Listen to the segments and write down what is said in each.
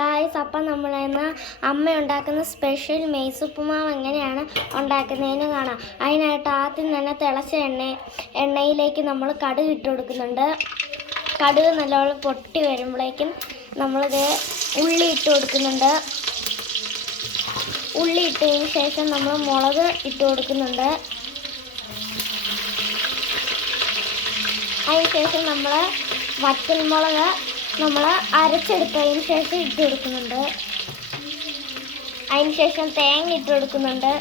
Guys, അപ്പം നമ്മളിന്ന് അമ്മ ഉണ്ടാക്കുന്ന സ്പെഷ്യൽ മെയ്സ് ഉപ്പുമാവ് എങ്ങനെയാണ് ഉണ്ടാക്കുന്നതെന്ന് കാണാം. അതിനായിട്ട് ആദ്യം തന്നെ തിളച്ച എണ്ണയിലേക്ക് നമ്മൾ കടുക് ഇട്ട് കൊടുക്കുന്നുണ്ട്. കടുക് നല്ലപോലെ പൊട്ടി വരുമ്പോഴേക്കും നമ്മളിത് ഉള്ളി ഇട്ട് കൊടുക്കുന്നുണ്ട്. ഉള്ളി ഇട്ടതിന് ശേഷം നമ്മൾ മുളക് ഇട്ട് കൊടുക്കുന്നുണ്ട്. അതിനുശേഷം നമ്മൾ വറ്റൽമുളക് നമ്മൾ അരച്ചെടുത്തതിന് ശേഷം ഇട്ട് കൊടുക്കുന്നുണ്ട്. അതിനുശേഷം തേങ്ങ ഇട്ട് കൊടുക്കുന്നുണ്ട്.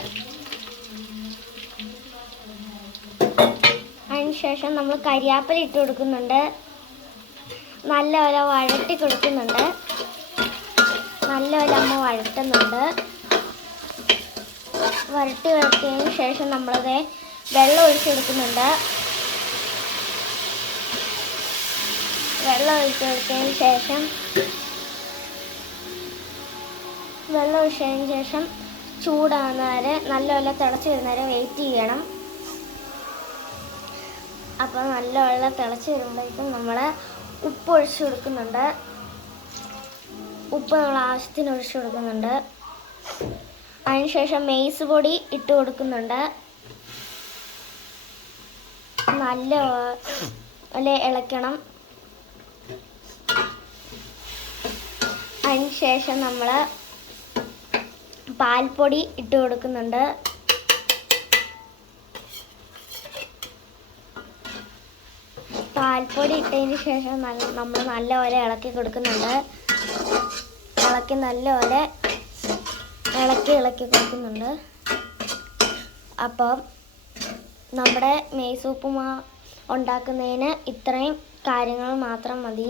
അതിനുശേഷം നമ്മൾ കരിയാപ്പില ഇട്ട് കൊടുക്കുന്നുണ്ട്. നല്ലപോലെ വഴട്ടി കൊടുക്കുന്നുണ്ട്. നല്ലപോലെ അമ്മ വഴട്ടുന്നുണ്ട്. വഴട്ടിയതിന് ശേഷം നമ്മളത് വെള്ളം ഒഴിച്ചെടുക്കുന്നുണ്ട്. വെള്ളം ഒഴിച്ചെടുത്തതിന് ശേഷം ചൂടാകുന്ന വരെ നല്ലപോലെ തിളച്ച് വരുന്നവരെ വെയിറ്റ് ചെയ്യണം. അപ്പോൾ നല്ലപോലെ തിളച്ച് വരുമ്പോഴേക്കും നമ്മൾ ഉപ്പ് ഒഴിച്ച് കൊടുക്കുന്നുണ്ട്. ഉപ്പ് നമ്മൾ ആവശ്യത്തിന് ഒഴിച്ച് കൊടുക്കുന്നുണ്ട്. അതിനുശേഷം മെയ്സ് പൊടി ഇട്ട് കൊടുക്കുന്നുണ്ട്. നല്ലപോലെ ഇളക്കണം. അതിനുശേഷം നമ്മൾ പാൽപ്പൊടി ഇട്ട് കൊടുക്കുന്നുണ്ട്. പാൽപ്പൊടി ഇട്ടതിന് ശേഷം നമ്മൾ നല്ലപോലെ ഇളക്കി കൊടുക്കുന്നുണ്ട്. നല്ലപോലെ ഇളക്കി കൊടുക്കുന്നുണ്ട്. അപ്പം നമ്മുടെ മെയ്സ് ഉപ്പുമാവ് ഉണ്ടാക്കുന്നതിന് ഇത്രയും കാര്യങ്ങൾ മാത്രം മതി.